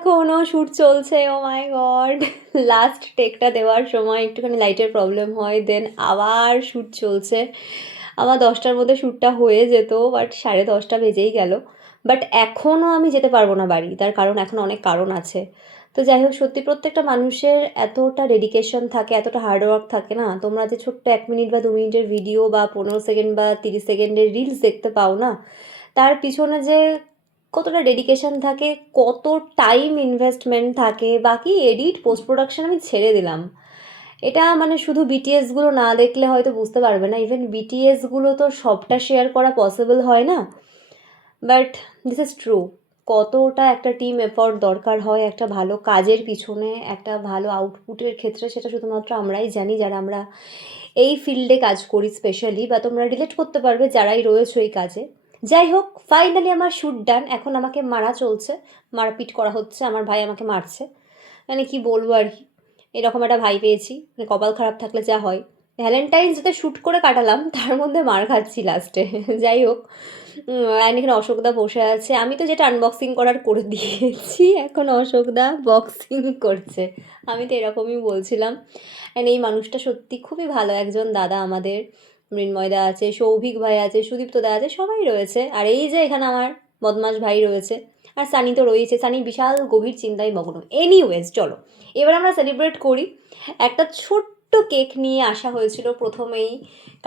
এখনও শ্যুট চলছে। ও মাই god! Last টেকটা দেওয়ার সময় একটুখানি লাইটের প্রবলেম হয়, দেন আবার শ্যুট চলছে। আমার 10টার মধ্যে শ্যুটটা হয়ে যেত, বাট 10:30 বেজেই গেল। বাট এখনও আমি যেতে পারবো না বাড়ি, তার কারণ এখন অনেক কারণ আছে। তো যাই হোক, সত্যি প্রত্যেকটা মানুষের এতটা ডেডিকেশন থাকে, এতটা হার্ডওয়ার্ক থাকে না। তোমরা যে ছোট্ট 1 মিনিট বা 2 মিনিটের ভিডিও বা 15 সেকেন্ড বা 30 সেকেন্ডের রিলস দেখতে পাও না, তার পিছনে যে কতটা ডেডিকেশন থাকে, কত টাইম ইনভেস্টমেন্ট থাকে, বাকি এডিট পোস্ট প্রোডাকশন আমি ছেড়ে দিলাম। এটা মানে শুধু বিটিএসগুলো না দেখলে হয়তো বুঝতে পারবে না, ইভেন বিটিএসগুলো তো সবটা শেয়ার করা পসিবল হয় না, বাট দিস ইজ ট্রু। কতটা একটা টিম এফর্ট দরকার হয় একটা ভালো কাজের পিছনে, একটা ভালো আউটপুটের ক্ষেত্রে, সেটা শুধুমাত্র আমরাই জানি যারা আমরা এই ফিল্ডে কাজ করি স্পেশালি, বা তোমরা রিলেট করতে পারবে যারাই রয়েছো এই কাজে। যাই হোক, ফাইনালি আমার শ্যুট ডান। এখন আমাকে মারা চলছে, মারপিট করা হচ্ছে, আমার ভাই আমাকে মারছে। মানে কি বলবো আর কি, এরকম একটা ভাই পেয়েছি, মানে কপাল খারাপ থাকলে যা হয়। ভ্যালেন্টাইন্স ডেতে শ্যুট করে কাটালাম, তার মধ্যে মার খাচ্ছি লাস্টে। যাই হোক, অ্যান্ড এখানে অশোকদা বসে আছে। আমি তো যেটা আনবক্সিং করার করে দিয়েছি, এখন অশোকদা বক্সিং করছে। আমি তো এরকমই বলছিলাম। অ্যান্ড এই মানুষটা সত্যি খুবই ভালো একজন দাদা আমাদের। মৃন্ময়দা আছে, সৌভিক ভাই আছে, সুদীপ্তদা আছে, সবাই রয়েছে। আর এই যে এখানে আমার বদমাস ভাই রয়েছে, আর সানি তো রয়েছে। সানি বিশাল গভীর চিন্তায় মগ্ন। এনিওয়েজ, চলো এবার আমরা সেলিব্রেট করি। একটা ছোট্ট কেক নিয়ে আসা হয়েছিল প্রথমেই,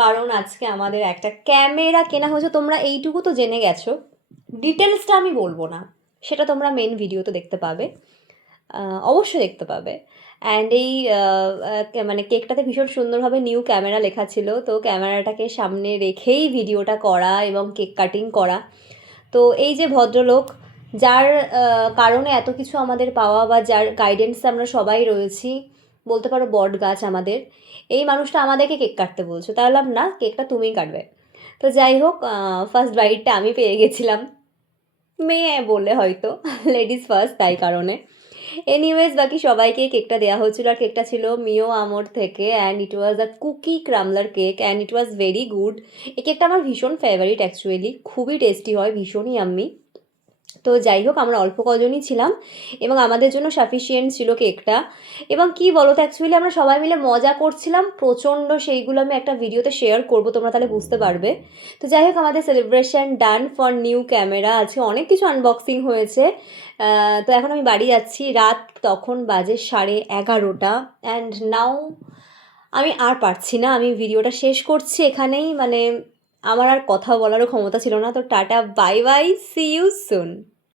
কারণ আজকে আমাদের একটা ক্যামেরা কেনা হয়েছে। তোমরা এইটুকু তো জেনে গেছো, ডিটেলসটা আমি বলবো না, সেটা তোমরা মেন ভিডিওতে দেখতে পাবে, অবশ্যই দেখতে পাবে। অ্যান্ড এই মানে কেকটাতে ভীষণ সুন্দরভাবে নিউ ক্যামেরা লেখা ছিল, তো ক্যামেরাটাকে সামনে রেখেই ভিডিওটা করা এবং কেক কাটিং করা। তো এই যে ভদ্রলোক, যার কারণে এত কিছু আমাদের পাওয়া, বা যার গাইডেন্সে আমরা সবাই রয়েছি, বলতে পারো বট গাছ আমাদের, এই মানুষটা আমাদেরকে কেক কাটতে বলছো, তাহলে না, কেকটা তুমিই কাটবে। তো যাই হোক, ফার্স্ট বাইটটা আমি পেয়ে গেছিলাম, মেয়ে বলে হয়তো, লেডিস ফার্স্ট তাই কারণে। এনিওয়েজ, বাকি সবাইকে কেকটা দেওয়া হয়েছিল, আর কেকটা ছিল মিও আমোর থেকে, and it was a cookie crumbler cake, and it was very good. এই কেকটা আমার ভীষণ ফেভারিট অ্যাকচুয়ালি, খুবই টেস্টি হয়, ভীষণই ইয়াম্মি। তো যাই হোক, আমরা অল্প কজনই ছিলাম এবং আমাদের জন্য সাফিসিয়েন্ট ছিল কেকটা। এবং কি বলো তো, অ্যাকচুয়ালি আমরা সবাই মিলে মজা করছিলাম প্রচণ্ড, সেইগুলো আমি একটা ভিডিওতে শেয়ার করবো, তোমরা তাহলে বুঝতে পারবে। তো যাই হোক, আমাদের celebration done for new camera আছে, অনেক কিছু আনবক্সিং হয়েছে। তো এখন আমি বাড়ি যাচ্ছি, রাত তখন বাজে 11:30, অ্যান্ড নাও আমি আর পারছি না, আমি ভিডিওটা শেষ করছি এখানেই। মানে আমার আর কথা বলারও ক্ষমতা ছিল না। তো tata, bye bye, see you soon.